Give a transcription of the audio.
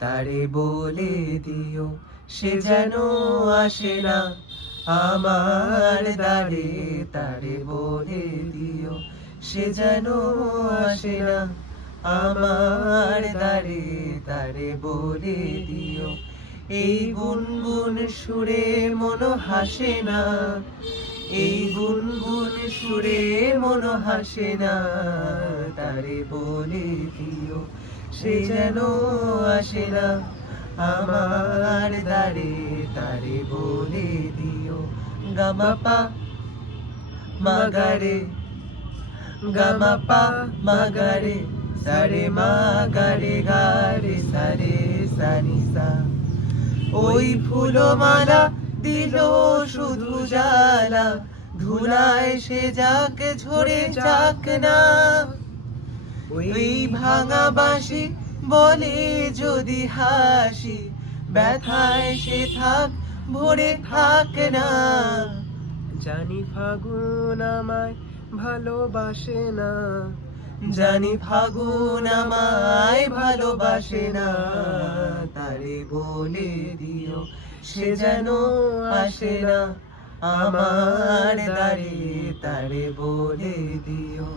তারে বলে দিও, সে যেন আসে না আমার দ্বারে। তারে বলে দিও, সে যেন আসে না আমার দ্বারে। তারে বলে দিও, এই গুনগুন সুরে মন হাসে না, এই গুনগুন সুরে মন হাসে না। তারে বলে দিও, সে যেন আসে না আমার দ্বারে। তারে বলে দিও, গামাপা মাগারে, গামাপা মাগারে, সারে মাগারে গারে সারে সানিসা। ওই ফুলমালা দিল শুধু জ্বালা, ধুলায় সে যাক ঝরে যাক না। ওই ভাঙা বাঁশি বলে যদি হাসি, ব্যথায় সে থাক ভরে থাক না। জানি ফাগুন আমায় ভালোবাসে না, জানি ফাগুন আমায় ভালোবাসে না। তারে বলে দিও, সে যেন আসে না আমার দ্বারে। তারে বলে দিও।